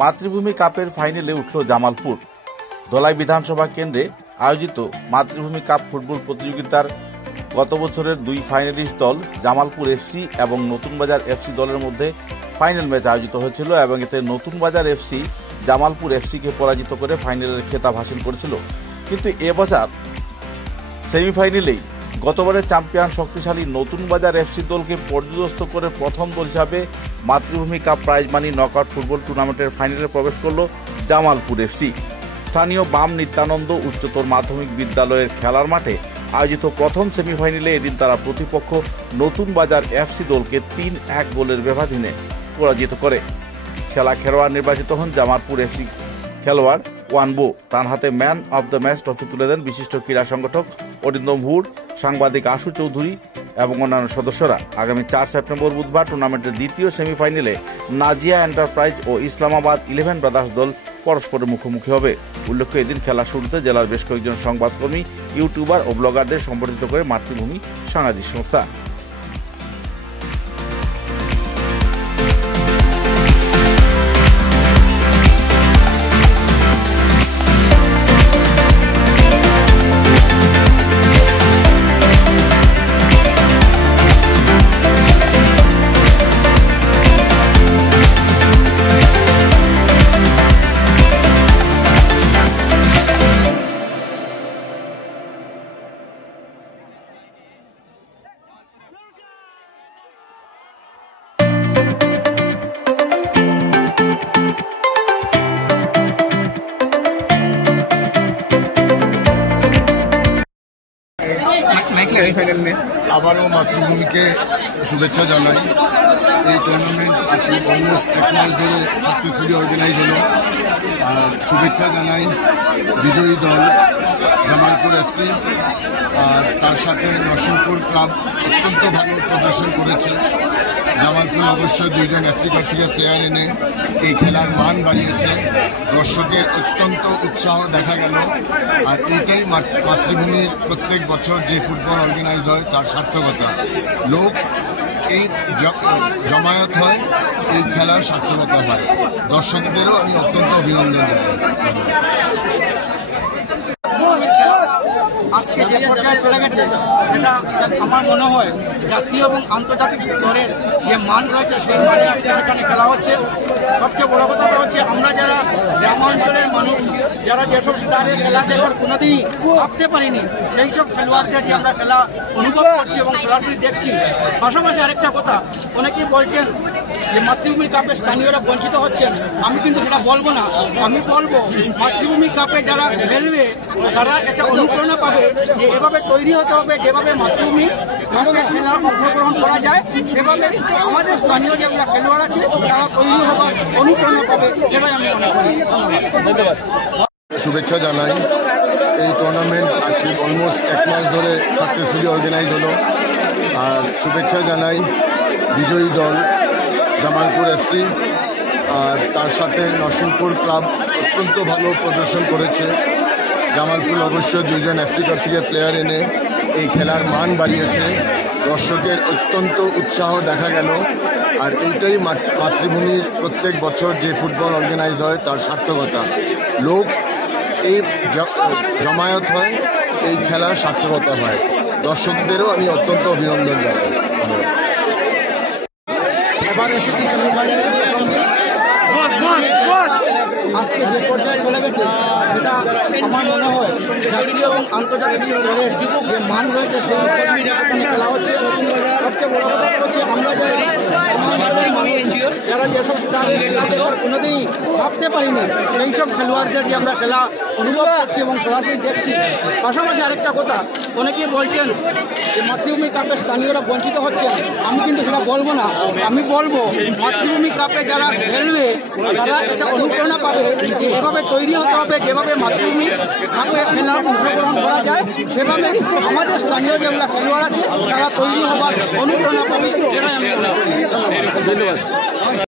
মাতৃভূমি কাপের ফাইনালে উঠল জামালপুর। ধলাই বিধানসভা কেন্দ্রে আয়োজিত মাতৃভূমি কাপ ফুটবল প্রতিযোগিতার গত বছরের দুই ফাইনালিস্ট দল জামালপুর এফসি এবং নতুন বাজার এফসি দলের মধ্যে ফাইনাল ম্যাচ আয়োজিত হয়েছিল এবং এতে নতুন বাজার এফসি জামালপুর এফসিকে পরাজিত করে ফাইনালের খেতাব হাসিল করেছিল। কিন্তু এবছর সেমিফাইনালেই গতবারের চ্যাম্পিয়ন শক্তিশালী নতুন বাজার এফসি দলকে পর্যদস্ত করে প্রথম দল হিসাবে মাতৃভূমি cup prize money knockout football টুর্নামেন্টের ফাইনালে প্রবেশ করল জামালপুর এফসি। স্থানীয় বাম নিত্যানন্দ উচ্চতর মাধ্যমিক বিদ্যালয়ের খেলার মাঠে আয়োজিত প্রথম সেমিফাইনালে এদিন তারা প্রতিপক্ষ নতুন বাজার এফসি দলকে ৩-১ গোলের ব্যবধানে পরাজিত করে। সেরা খেলোয়াড় নির্বাচিত হন জামালপুর এফসি খেলোয়াড় ওয়ানবো। তার হাতে man of the match trophy তুলে দেন বিশিষ্ট ক্রীড়া সংগঠক অরিন্দম ভুর, সাংবাদিক আশু চৌধুরী এবং অন্যান্য সদস্যরা। আগামী ৪ সেপ্টেম্বর বুধবার টুর্নামেন্টের দ্বিতীয় সেমিফাইনালে নাজিয়া এন্টারপ্রাইজ ও ইসলামাবাদ 11 ব্রাদার্স দল পরস্পরের মুখোমুখি হবে। উল্লেখ্য, এদিন খেলার শুরুতে জেলার বেশ কয়েকজন সংবাদকর্মী, ইউটিউবার ও ব্লগারদের সম্বর্ধিত করে মাতৃভূমি সামাজিক সংস্থা। আবারও মাতৃভূমিকে শুভেচ্ছা জানাই। এই টুর্নামেন্ট আজকে অলমোস্ট 1 মাস ধরে সাকসেসফুলি অর্গানাইজ হলো। আর শুভেচ্ছা জানাই বিজয়ী দল জামালপুর এফসি, আর তার সাথে নরসিংপুর ক্লাব অত্যন্ত ভালো প্রদর্শন করেছে। জামালপুর অবশ্যই 2 জন আফ্রিকার থেকে প্লেয়ার এনে এই খেলার মান বাড়িয়েছে। দর্শকের অত্যন্ত উৎসাহ দেখা গেল। আর এইটাই মাতৃভূমির প্রত্যেক বছর যে ফুটবল অর্গানাইজ হয় তার সার্থকতা। লোক এই জমায়েত হয়, এই খেলার সার্থকতা হয়। দর্শকদেরও আমি অত্যন্ত অভিনন্দন জানাই। আজকে যে পর্যায়ে চলে গেছে সেটা আমার মনে হয় জাতীয় এবং আন্তর্জাতিক স্তরের যে মান রয়েছে সেই মানে আজকে এখানে খেলা হচ্ছে। সবচেয়ে বড় কথাটা হচ্ছে আমরা যারা গ্রামাঞ্চলের মানুষ, যারা যেসব স্টারের খেলা দেখার কোনোদিনই ভাবতে পারিনি, সেই সব খেলোয়াড়দের যে আমরা খেলা অনুভব করছি এবং সরাসরি দেখছি। পাশাপাশি আরেকটা কথা, অনেকেই বলছেন যে মাতৃভূমি কাপে স্থানীয়রা বঞ্চিত হচ্ছেন। আমি কিন্তু সেটা বলবো না, আমি বলবো মাতৃভূমি কাপে যারা খেলবে তারা একটা অনুপ্রেরণা পাবে যে এভাবে তৈরি হতে হবে, যেভাবে মাতৃভূমি কাপে খেলার অংশগ্রহণ করা যায় সেভাবে আমাদের স্থানীয় যেগুলো খেলোয়াড় আছে তারা তৈরি হবার অনুপ্রেরণা পাবে, সেটাই আমি মনে করি। ধন্যবাদ। শুভেচ্ছা জানাই। এই টুর্নামেন্ট আজকে অলমোস্ট 1 মাস ধরে সাকসেসফুলি অর্গানাইজ হলো। আর শুভেচ্ছা জানাই বিজয়ী দল জামালপুর এফসি, আর তার সাথে নরসিংপুর ক্লাব অত্যন্ত ভালো প্রদর্শন করেছে। জামালপুর অবশ্যই 2 জন আফ্রিকার থেকে প্লেয়ার এনে এই খেলার মান বাড়িয়েছে। দর্শকের অত্যন্ত উৎসাহ দেখা গেল। আর এইটাই মাতৃভূমির প্রত্যেক বছর যে ফুটবল অর্গানাইজ হয় তার সার্থকতা। লোক এই জমায়েত হয়, এই খেলার সার্থকতা হয়। দর্শকদেরও আমি অত্যন্ত অভিনন্দন জানাই। এবার এসেছি আজকে যে পর্যায়ে চলে গেছে সেটা আমার মনে হয় জাতীয় এবং আন্তর্জাতিক স্তরের যে মান রয়েছে সেই এখানে খেলা হচ্ছে। সবচেয়ে বড় কথা হচ্ছে আমরা যারা যেসব কোনোদিনই ভাবতে পারিনি সেই সব খেলোয়াড়দের যে আমরা খেলা অনুভব করছি এবং সরাসরি দেখছি। পাশাপাশি আরেকটা কথা, অনেকেই বলছেন যে মাতৃভূমি কাপে স্থানীয়রা বঞ্চিত হচ্ছেন। আমি কিন্তু সেটা বলবো না, আমি বলবো মাতৃভূমি কাপে যারা খেলবে তারা একটা অনুপ্রেরণা পাবে যে এভাবে তৈরি হতে হবে, যেভাবে মাতৃভূমি কাপে খেলার অংশগ্রহণ করা যায় সেভাবে আমাদের স্থানীয় যেগুলো খেলোয়াড় আছে তারা তৈরি হবার অনুপ্রেরণা পাবে, সেটাই আমি মনে করি। ধন্যবাদ।